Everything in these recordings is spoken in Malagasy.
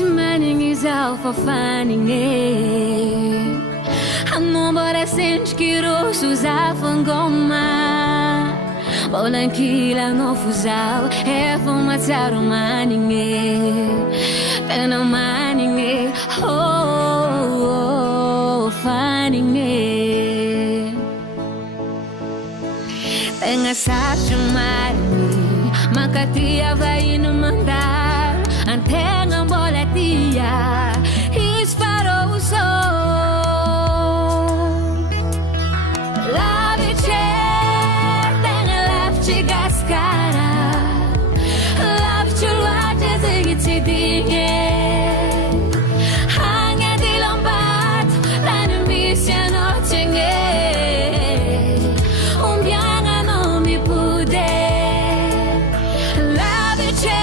Manning is out for finding it. Hangombora sente que roxo zafam goma. Bolan kila no fusal, matar o maninge. Pena maninge, finding it. Tenga sacho maringe, makatia vai no mandar. Antenga bola tia, disparou o sol. Lave che, tenga lave che gascara. Lave che luate zigi ti dinge. Hanga di lombato, la numisia no tinge. Bianga no mi pude. Lave che.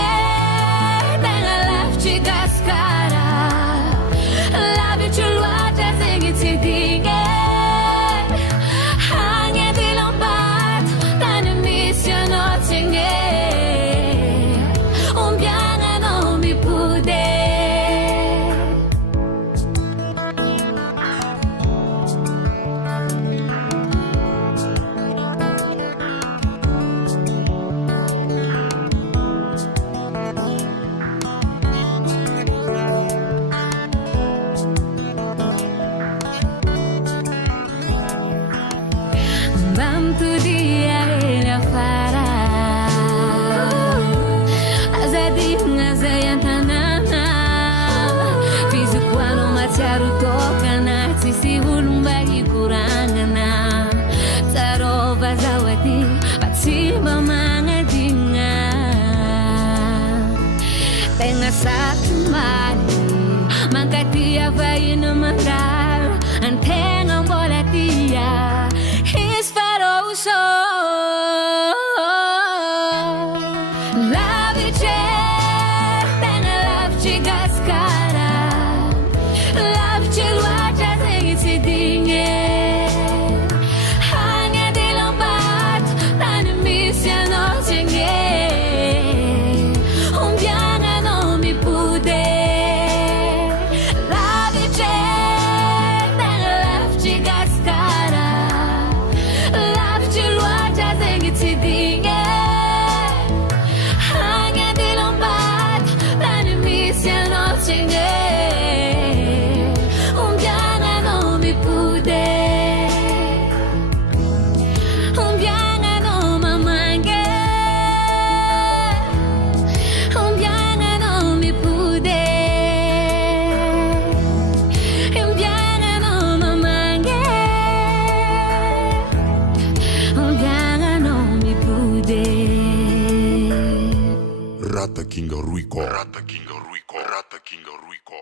Bantu dia ele fará. Azadinha zayantanana. Fiz o quando macharu toca na se hulumbai kurangana. Tarova zawati patsiba mangadinga. Tenga satu mali, mangkatia vai no mandar. Antenga bola tia. Disparou o sol. Lave che, tenga lave che gascara. Lave che luate zegi ti dinge. Hanga di lombato, tane misia no tinge. Bianga no mi pude. Lave che, tenga lave che gascara. Rata Kinga Ruiko. Rata Kinga Ruiko. Rata Kinga Ruiko.